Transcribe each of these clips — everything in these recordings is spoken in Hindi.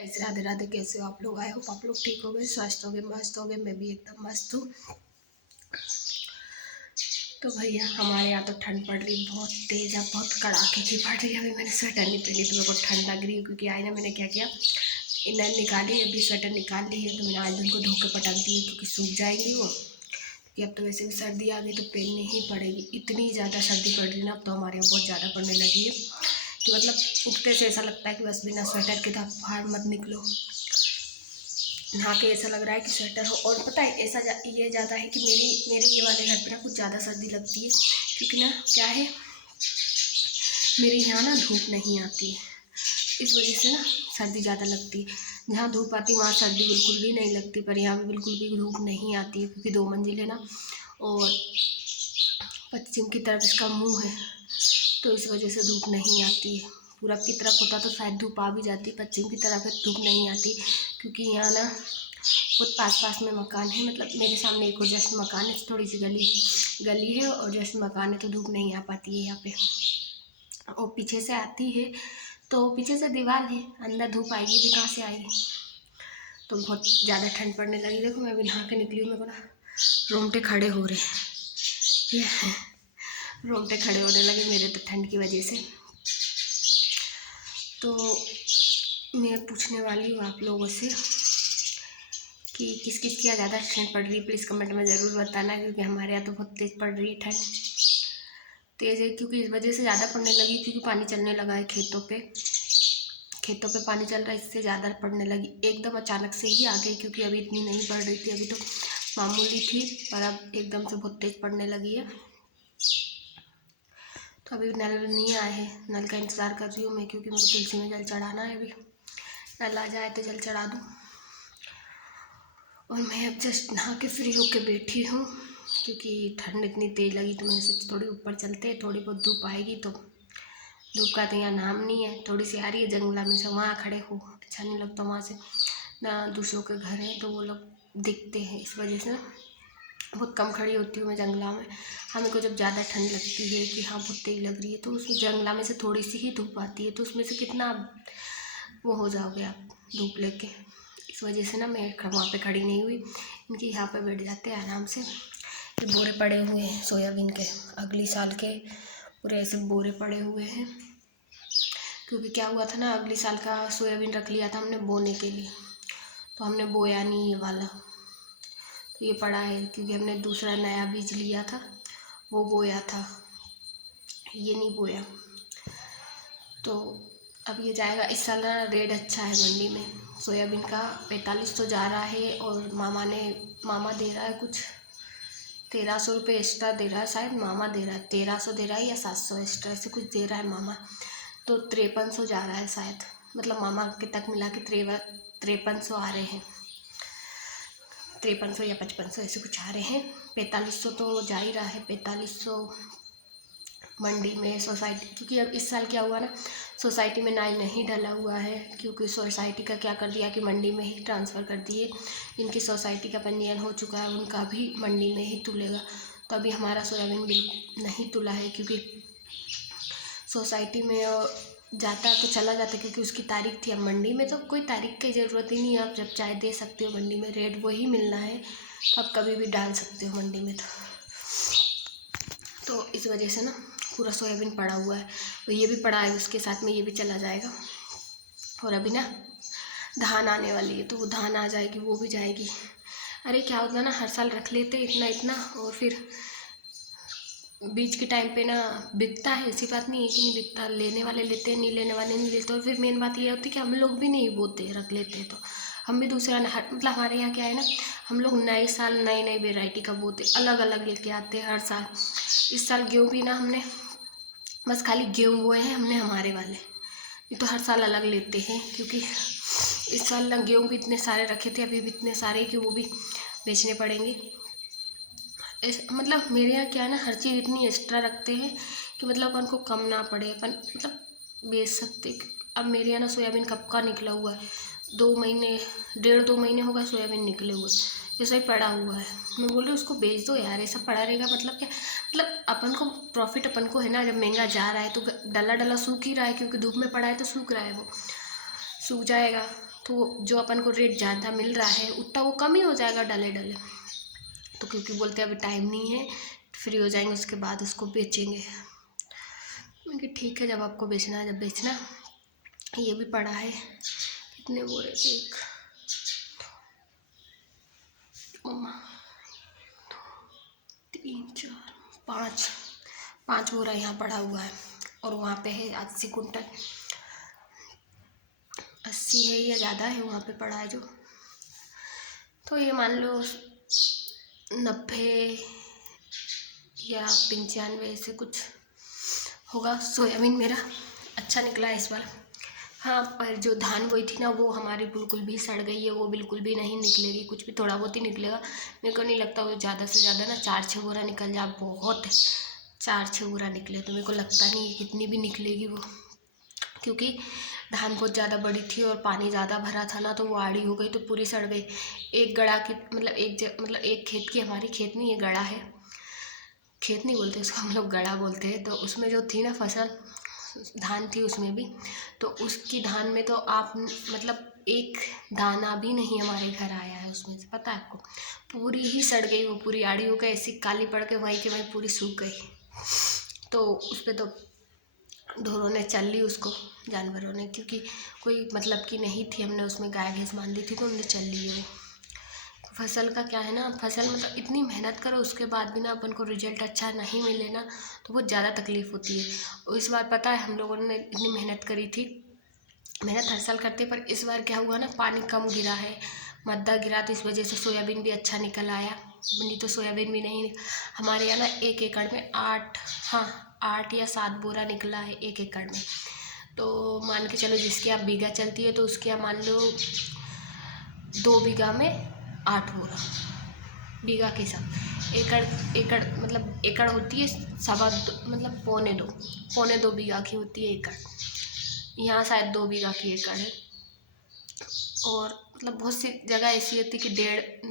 ऐसे राधे राधे, कैसे हो आप लोग? आए हो आप लोग ठीक हो गए, स्वस्थ हो गए, मस्त हो गए। मैं भी एकदम मस्त हूँ। तो भैया हमारे यहाँ तो ठंड पड़ रही बहुत तेज़ है, बहुत कड़ाके की पड़ रही है। अभी मैंने स्वेटर नहीं पहनी तो मेरे को ठंड लग रही है, क्योंकि आज ना मैंने क्या किया, इनर निकाली, अभी स्वेटर निकाल ली है तो मैंने आज उनको धो के पटक दी है, क्योंकि सूख जाएंगी वो। कि अब तो वैसे भी सर्दी आ गई तो पहननी ही पड़ेगी। इतनी ज़्यादा सर्दी पड़ रही है ना, अब तो हमारे यहाँ बहुत ज़्यादा पड़ने लगी है कि मतलब उठते से ऐसा लगता है कि बस बिना स्वेटर के तो आप बाहर मत निकलो। नहा के ऐसा लग रहा है कि स्वेटर हो। और पता है ऐसा ये ज़्यादा है कि मेरे ये वाले घर पे ना कुछ ज़्यादा सर्दी लगती है, क्योंकि ना क्या है, मेरे यहाँ ना धूप नहीं आती है, इस वजह से ना सर्दी ज़्यादा लगती है। जहाँ धूप आती है वहाँ सर्दी बिल्कुल भी नहीं लगती, पर यहाँ भी बिल्कुल भी धूप नहीं आती है, क्योंकि 2 मंजिल है ना, और पश्चिम की तरफ इसका मुंह है, तो इस वजह से धूप नहीं आती है। पूरब की तरफ होता तो शायद धूप आ भी जाती, पश्चिम की तरफ है धूप नहीं आती, क्योंकि यहाँ ना बहुत पास में मकान है। मतलब मेरे सामने एक और जस्ट मकान है, थोड़ी सी गली है और जस्ट मकान है, तो धूप नहीं आ पाती है यहाँ पे। और पीछे से आती है तो पीछे से दीवार है, अंदर धूप आएगी भी कहाँ से आएगी। तो बहुत ज़्यादा ठंड पड़ने लगी। देखो मैं अभी नहा के निकली हूँ, मेरे को ना रोंगटे खड़े हो रहे हैं, ये रोंगटे खड़े होने लगे मेरे तो ठंड की वजह से। तो मैं पूछने वाली हूँ आप लोगों से कि किस किस की ज़्यादा ठंड पड़ रही है, प्लीज़ कमेंट में ज़रूर बताना, क्योंकि हमारे यहाँ तो बहुत तेज़ पड़ रही है ठंड। तेज़ है क्योंकि इस वजह से ज़्यादा पड़ने लगी, क्योंकि पानी चलने लगा है खेतों पे पानी चल रहा है, इससे ज़्यादा पड़ने लगी। एकदम अचानक से ही आ गई, क्योंकि अभी इतनी नहीं पड़ रही थी, अभी तो मामूली थी, पर अब एकदम से बहुत तेज़ पड़ने लगी है। तो अभी नल नहीं आए हैं, नल का इंतज़ार कर रही हूँ मैं, क्योंकि मेरे को तुलसी में जल चढ़ाना है। अभी नल आ जाए तो जल चढ़ा दूँ। और मैं अब जस्ट नहा के फ्री होके बैठी हूँ, क्योंकि ठंड इतनी तेज़ लगी तो मैंने सोचा थोड़ी ऊपर चलते हैं, थोड़ी बहुत धूप आएगी। तो धूप का तो यहाँ नाम नहीं है, थोड़ी सी आ रही है जंगला में से, वहाँ खड़े हो अच्छा नहीं लगता, वहाँ से ना दूसरों के घर हैं तो वो लोग दिखते हैं, इस वजह से ना बहुत कम खड़ी होती हूँ मैं जंगला में। हमें को जब ज़्यादा ठंड लगती है कि हाँ बहुत तेज लग रही है, तो उसमें जंगला में से थोड़ी सी ही धूप आती है, तो उसमें से कितना वो हो जाओगे आप धूप लेके। इस वजह से ना मैं वहाँ पे खड़ी नहीं हुई, इनके यहाँ पे बैठ जाते हैं आराम से। ये बोरे पड़े हुए हैं सोयाबीन के, अगले साल के पूरे ऐसे बोरे पड़े हुए हैं, क्योंकि क्या हुआ था ना, अगले साल का सोयाबीन रख लिया था हमने बोने के लिए, तो हमने बोया नहीं ये वाला, तो ये पड़ा है, क्योंकि हमने दूसरा नया बीज लिया था वो बोया था, ये नहीं बोया। तो अब ये जाएगा। इस साल ना रेट अच्छा है मंडी में सोयाबीन का, 4500 जा रहा है, और मामा दे रहा है कुछ 1300 रुपये एक्स्ट्रा दे रहा है, शायद मामा दे रहा है 1300 दे रहा है या 700 एक्स्ट्रा, ऐसे कुछ दे रहा है मामा। तो 5300 जा रहा है शायद, मतलब मामा के तक मिला के 5300 आ रहे हैं, 5300 या 5500 ऐसे कुछ आ रहे हैं। 4500 तो जा ही रहा है, 4500 मंडी में सोसाइटी, क्योंकि अब इस साल क्या हुआ ना, सोसाइटी में नाई नहीं डला हुआ है, क्योंकि सोसाइटी का क्या कर दिया कि मंडी में ही ट्रांसफ़र कर दिए। इनकी सोसाइटी का पंजीयन हो चुका है, उनका भी मंडी में ही तुलेगा। तो अभी हमारा सोयाबीन बिल्कुल नहीं तुला है, क्योंकि सोसाइटी में जाता तो चला जाता, क्योंकि उसकी तारीख थी। अब मंडी में तो कोई तारीख की ज़रूरत ही नहीं है, आप जब चाहे दे सकते हो, मंडी में रेट वही मिलना है, तो आप कभी भी डाल सकते हो मंडी में। तो इस वजह से ना पूरा सोयाबीन पड़ा हुआ है, तो ये भी पड़ा है, उसके साथ में ये भी चला जाएगा। और अभी ना धान आने वाली है, तो वो धान आ जाएगी, वो भी जाएगी। अरे क्या होता है ना, हर साल रख लेते इतना इतना, और फिर बीच के टाइम पे ना बिकता है, ऐसी बात नहीं है कि नहीं बिकता, लेने वाले लेते हैं, नहीं लेने वाले नहीं लेते। और फिर मेन बात ये होती है कि हम लोग भी नहीं बोते, रख लेते हैं, तो हम भी दूसरा मतलब हमारे यहाँ क्या है ना, हम लोग नए साल नई नई वेराइटी का बोते, अलग अलग लेके आते हैं हर साल। इस साल गेहूँ भी ना हमने बस खाली गेहूँ बोए हैं हमने हमारे वाले, ये तो हर साल अलग लेते हैं, क्योंकि इस साल ना गेहूँ भी इतने सारे रखे थे, अभी भी इतने सारे कि वो भी बेचने पड़ेंगे। मतलब मेरे यहाँ क्या है ना, हर चीज़ इतनी एक्स्ट्रा रखते हैं कि मतलब अपन को कम ना पड़े, अपन मतलब बेच सकते। अब मेरे यहाँ ना सोयाबीन कब का निकला हुआ है, 2 महीने 1.5-2 महीने होगा सोयाबीन निकले हुए, ऐसा ही पड़ा हुआ है। मैं बोल रही हूँ उसको बेच दो यार, ऐसा पड़ा रहेगा मतलब क्या, मतलब अपन को प्रॉफिट अपन को है ना, जब महंगा जा रहा है तो डला सूख ही रहा है, क्योंकि धूप में पड़ा है तो सूख रहा है, वो सूख जाएगा तो जो अपन को रेट ज़्यादा मिल रहा है उतना वो कम ही हो जाएगा डले डले। तो क्योंकि बोलते हैं अभी टाइम नहीं है, फ्री हो जाएंगे उसके बाद उसको बेचेंगे। मैंने कहा ठीक है, जब आपको बेचना है जब बेचना। ये भी पड़ा है, कितने बोरे, 1 2 3 4 5 बोरा यहाँ पड़ा हुआ है। और वहाँ पे है 80 कुंटल, 80 है या ज़्यादा है वहाँ पे पड़ा है जो। तो ये मान लो 90 या 95 ऐसे कुछ होगा। सोयाबीन मेरा अच्छा निकला है इस बार। हाँ, पर जो धान बोई थी ना वो हमारी बिल्कुल भी सड़ गई है, वो बिल्कुल भी नहीं निकलेगी, कुछ भी थोड़ा बहुत ही निकलेगा। मेरे को नहीं लगता वो ज़्यादा से ज़्यादा ना 4-6 बोरा निकल जाए, बहुत 4-6 बोरा निकले तो मेरे को लगता नहीं है कितनी भी निकलेगी वो, क्योंकि धान बहुत ज़्यादा बड़ी थी और पानी ज़्यादा भरा था ना, तो वो आड़ी हो गई तो पूरी सड़ गई। एक गड़ा की मतलब एक खेत की, हमारी खेत नहीं, ये गड़ा है, खेत नहीं बोलते उसको हम लोग, गड़ा बोलते हैं। तो उसमें जो थी ना फसल, धान थी उसमें भी, तो उसकी धान में तो आप मतलब एक दाना भी नहीं हमारे घर आया है उसमें से, पता है आपको। पूरी ही सड़ गई वो, पूरी आड़ी हो गई, ऐसी काली पड़ के वहीं के वहीं पूरी सूख गई। तो उस पर तो ढोरों ने चल ली उसको, जानवरों ने, क्योंकि कोई मतलब की नहीं थी, हमने उसमें गाय भैंस बांध दी थी तो उन्हें चल ली है वो। फसल का क्या है ना, फसल मतलब इतनी मेहनत करो उसके बाद भी ना अपन को रिजल्ट अच्छा नहीं मिले ना, तो बहुत ज़्यादा तकलीफ़ होती है। और इस बार पता है हम लोगों ने इतनी मेहनत करी थी, मेहनत हर साल करते, पर इस बार क्या हुआ ना, पानी कम गिरा है, मद्दा गिरा, तो इस वजह से सोयाबीन भी अच्छा निकल आया। नहीं तो सोयाबीन भी नहीं। हमारे यहाँ ना 1 एकड़ में 8 या 7 बोरा निकला है 1 एकड़ में। तो मान के चलो जिसकी आप बीघा चलती है तो उसके यहाँ मान लो 2 बीघा में 8 बोरा, बीघा के हिसाब। एकड़ मतलब एकड़ होती है मतलब पौने दो बीघा की होती है एकड़। यहाँ शायद 2 बीघा की एकड़ है। और मतलब बहुत सी जगह ऐसी होती है कि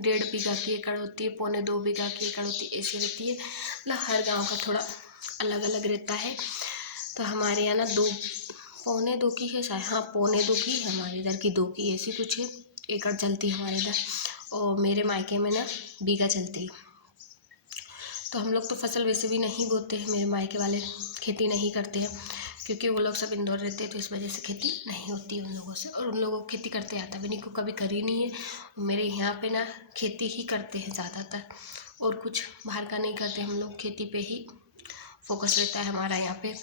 डेढ़ बीघा की एकड़ होती है, 1.25 बीघा की एकड़ होती है, ऐसी रहती है। मतलब हर गांव का थोड़ा अलग अलग रहता है। तो हमारे यहाँ ना 2.25 की है शायद, हाँ 2.25 की, हमारे इधर की 2 की, ऐसी कुछ है एकड़ चलती है हमारे इधर। और मेरे मायके में ना बीघा चलती है। तो हम लोग तो फसल वैसे भी नहीं बोते हैं, मेरे मायके वाले खेती नहीं करते हैं, क्योंकि वो लोग सब इंदौर रहते हैं, तो इस वजह से खेती नहीं होती है उन लोगों से। और उन लोगों को खेती करते आता भी नहीं, को कभी करी नहीं है। मेरे यहाँ पे ना खेती ही करते हैं ज़्यादातर, और कुछ बाहर का नहीं करते, हम लोग खेती पे ही फोकस रहता है हमारा यहाँ पे।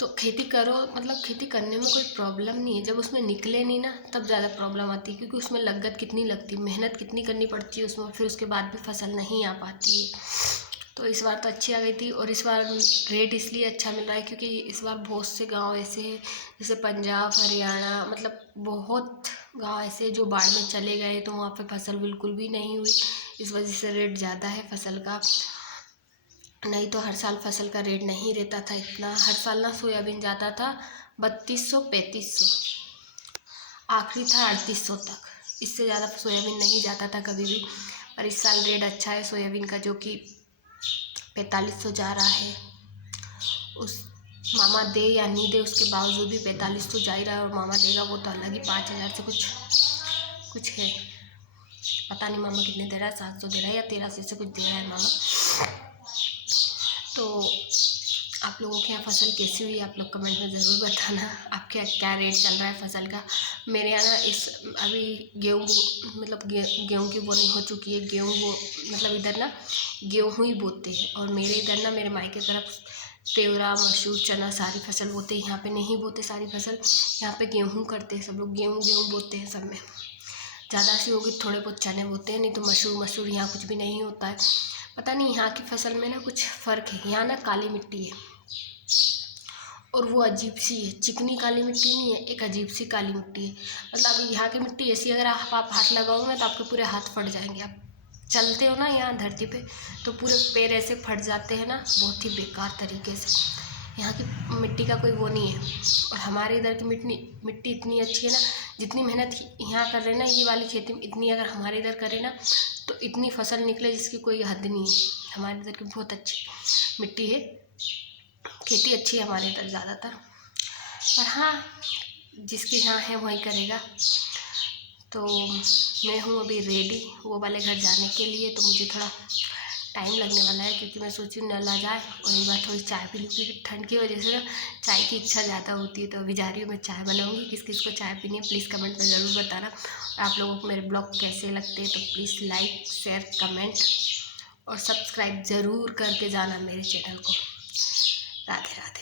तो खेती करो, मतलब खेती करने में कोई प्रॉब्लम नहीं है, जब उसमें निकले नहीं ना तब ज़्यादा प्रॉब्लम आती है, क्योंकि उसमें लागत कितनी लगती है, मेहनत कितनी करनी पड़ती है उसमें, फिर उसके बाद भी फसल नहीं आ पाती है। तो इस बार तो अच्छी आ गई थी। और इस बार रेट इसलिए अच्छा मिल रहा है क्योंकि इस बार बहुत से गांव ऐसे हैं, जैसे पंजाब, हरियाणा, मतलब बहुत गांव ऐसे हैं जो बाढ़ में चले गए, तो वहाँ पे फसल बिल्कुल भी नहीं हुई, इस वजह से रेट ज़्यादा है फसल का। नहीं तो हर साल फसल का रेट नहीं रहता था इतना। हर साल ना सोयाबीन जाता था 3200-3500, आखिरी था 3800 तक, इससे ज़्यादा सोयाबीन नहीं जाता था कभी भी। पर इस साल रेट अच्छा है सोयाबीन का, जो कि 4500 जा रहा है। उस मामा दे या नहीं दे उसके बावजूद भी 4500 जा ही रहा है। और मामा देगा वो तो अलग ही, 5000 से कुछ है, पता नहीं मामा कितने दे रहा है, 700 दे रहा है या 1300 से कुछ दे रहा है मामा। तो आप लोगों के यहाँ फसल कैसी हुई, आप लोग कमेंट में ज़रूर बताना, आपके यहाँ क्या रेट चल रहा है फसल का। मेरे यहाँ ना अभी गेहूँ मतलब गेहूँ की बोनी हो चुकी है। गेहूँ वो मतलब इधर ना गेहूँ ही बोते हैं, और मेरे इधर ना मेरे मायके तरफ तेवरा, मसूर, चना सारी फसल बोते हैं। यहाँ पे नहीं बोते सारी फसल, यहाँ पे गेहूँ करते हैं सब लोग, गेहूँ बोते हैं सब में। ज़्यादा सी होगी थोड़े बहुत चने बोते हैं, नहीं तो मसूर यहाँ कुछ भी नहीं होता है। पता नहीं यहाँ की फसल में ना कुछ फ़र्क है। यहाँ ना काली मिट्टी है, और वो अजीब सी है, चिकनी काली मिट्टी नहीं है, एक अजीब सी काली मिट्टी है। मतलब यहाँ की मिट्टी ऐसी, अगर आप हाथ लगाओगे तो आपके पूरे हाथ फट जाएंगे। आप चलते हो ना यहाँ धरती पे तो पूरे पैर ऐसे फट जाते हैं ना, बहुत ही बेकार तरीके से। यहाँ की मिट्टी का कोई वो नहीं है। और हमारे इधर की मिट्टी इतनी अच्छी है ना, जितनी मेहनत यहाँ कर रहे हैं ना ये वाली खेती में, इतनी अगर हमारे इधर करें ना तो इतनी फसल निकले जिसकी कोई हद नहीं है। हमारे इधर की बहुत अच्छी मिट्टी है, खेती अच्छी है हमारे इधर ज़्यादातर। पर हाँ, जिसकी जहाँ है वहीं करेगा। तो मैं हूँ अभी रेडी वो वाले घर जाने के लिए। तो मुझे थोड़ा टाइम लगने वाला है क्योंकि मैं सोची नल आ जाए और एक बार थोड़ी चाय पी लूँ, क्योंकि ठंड की वजह से ना चाय की इच्छा ज़्यादा होती है। तो अभी जा रही हूँ मैं चाय बनाऊँगी। किस किस को चाय पीनी है प्लीज़ कमेंट में ज़रूर बताना। और आप लोगों को मेरे ब्लॉग कैसे लगते हैं तो प्लीज़ लाइक शेयर कमेंट और सब्सक्राइब ज़रूर करके जाना मेरे चैनल को। राधे राधे।